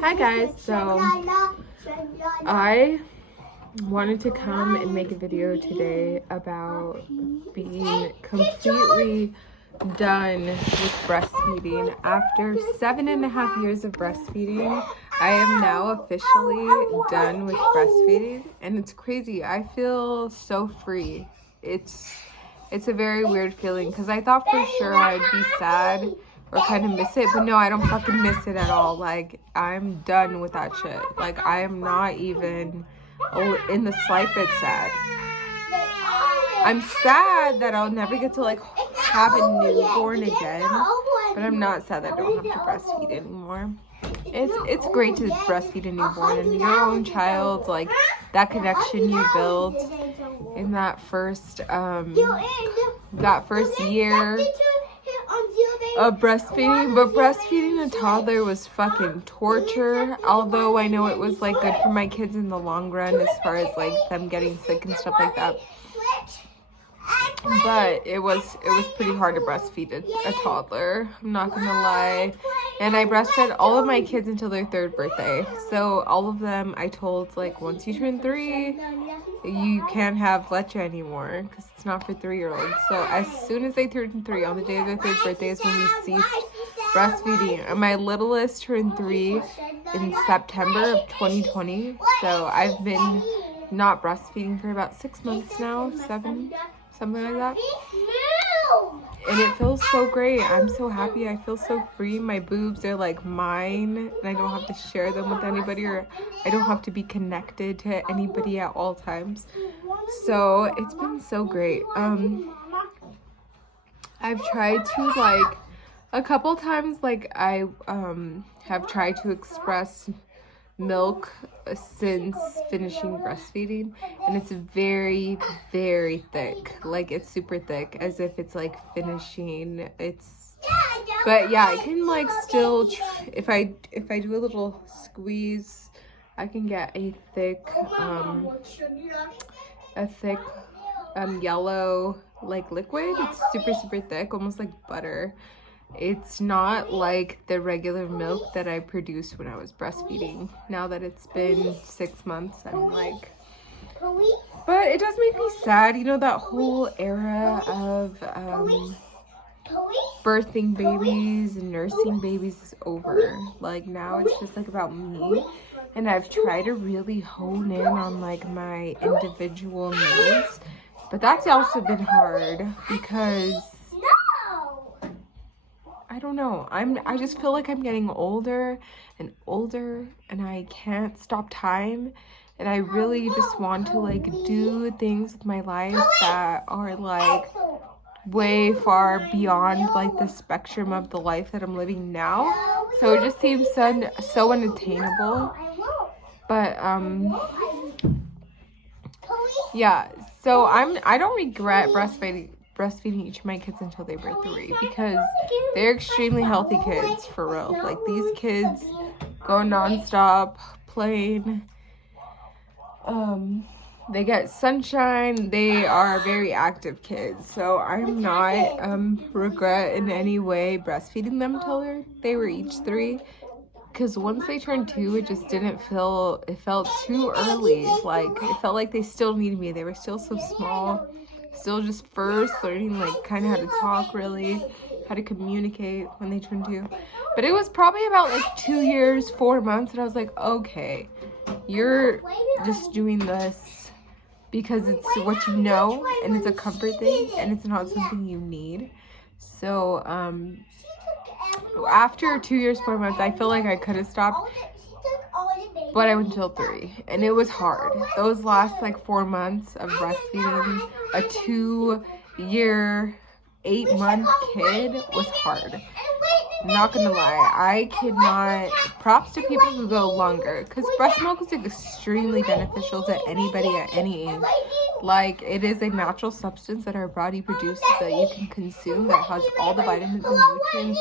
Hi guys, so I wanted to come and make a video today about being completely done with breastfeeding. After 7.5 years of breastfeeding, I am now officially done with breastfeeding, and it's crazy. I feel so free. It's a very weird feeling because I thought for sure I'd be sad or kind of miss it, but no, I don't fucking miss it at all. Like, I'm done with that shit. Like, I am not even in the slight bit sad. I'm sad that I'll never get to like have a newborn again, but I'm not sad that I don't have to breastfeed anymore. It's great to breastfeed a newborn and your own child, like that connection you build in that first year of breastfeeding. But breastfeeding a toddler was fucking torture, although I know it was like good for my kids in the long run as far as like them getting sick and stuff like that. But it was pretty hard to breastfeed a toddler, I'm not gonna lie. And I breastfed all of my kids until their 3rd birthday. So all of them I told, like, once you turn 3, you can't have leche anymore because it's not for 3-year-olds. So as soon as they turned 3, on the day of their 3rd birthday is when we ceased breastfeeding. And my littlest turned 3 in September of 2020. So I've been not breastfeeding for about 6 months now, 7, something like that. And it feels so great. I'm so happy. I feel so free. My boobs are like mine, and I don't have to share them with anybody, or I don't have to be connected to anybody at all times. So it's been so great. I've tried to, like, a couple times, like, I have tried to express milk since finishing breastfeeding, and it's very, very thick. Like, it's super thick, as if it's like finishing. But yeah, I can like still if I do a little squeeze, I can get a thick yellow like liquid. It's super thick, almost like butter. It's not like the regular milk that I produced when I was breastfeeding. Now that it's been 6 months, I'm like, but it does make me sad. You know, that whole era of birthing babies and nursing babies is over. Like, now it's just like about me. And I've tried to really hone in on like my individual needs, but that's also been hard because I don't know. I just feel like I'm getting older and older, and I can't stop time. And I really just want to like do things with my life that are like way far beyond like the spectrum of the life that I'm living now. So it just seems so unattainable. But yeah. So I don't regret breastfeeding each of my kids until they were 3, because they're extremely healthy kids, for real. Like, these kids go nonstop playing. They get sunshine. They are very active kids. So I'm not regret in any way breastfeeding them until they were each 3. Because once they turned 2, it just didn't feel, it felt too early. Like, it felt like they still needed me. They were still so small. Still just first learning, like, kind of how to talk, really, how to communicate when they turned 2. But it was probably about like 2 years, 4 months, and I was like, okay, you're just doing this because it's what you know, and it's a comfort thing, and it's not something you need. So after 2 years, 4 months, I feel like I could have stopped, but I went until 3, and it was hard. Those last like 4 months of breastfeeding a 2-year, 8-month kid was hard. I'm not gonna lie, I cannot. Props to people who go longer, because breast milk is extremely beneficial to anybody at any age. Like, it is a natural substance that our body produces that you can consume, that has all the vitamins and nutrients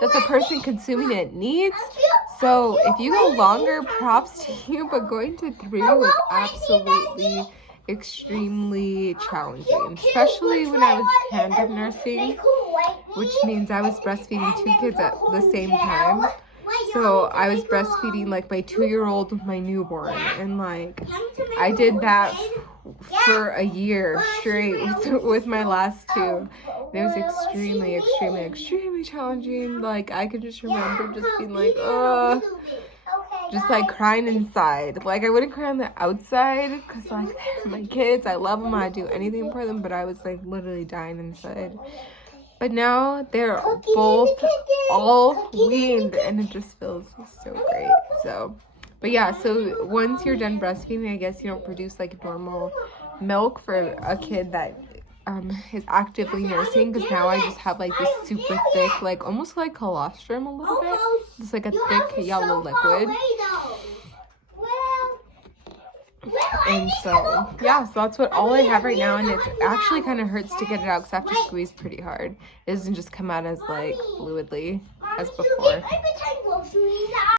that the person consuming it needs. So if you go longer, props to you, but going to 3 was absolutely extremely challenging, especially when I was tandem nursing, which means I was breastfeeding 2 kids at the same time. So I was breastfeeding like my 2-year-old with my newborn, and like I did that for a year straight with my last two. And it was extremely challenging. Like I could just remember just being like, just like crying inside. Like I wouldn't cry on the outside because like they're my kids, I love them, I'd do anything for them, but I was like literally dying inside. But now they're both all weaned, and it just feels so great. So, but yeah, so once you're done breastfeeding, I guess you don't produce like normal milk for a kid that is actively nursing, because now I just have like this super thick, like almost like colostrum a little bit. It's like a thick yellow liquid. And so, yeah, so that's what all I have right now, and it actually kind of hurts to get it out because I have to squeeze pretty hard. It doesn't just come out as like fluidly as before.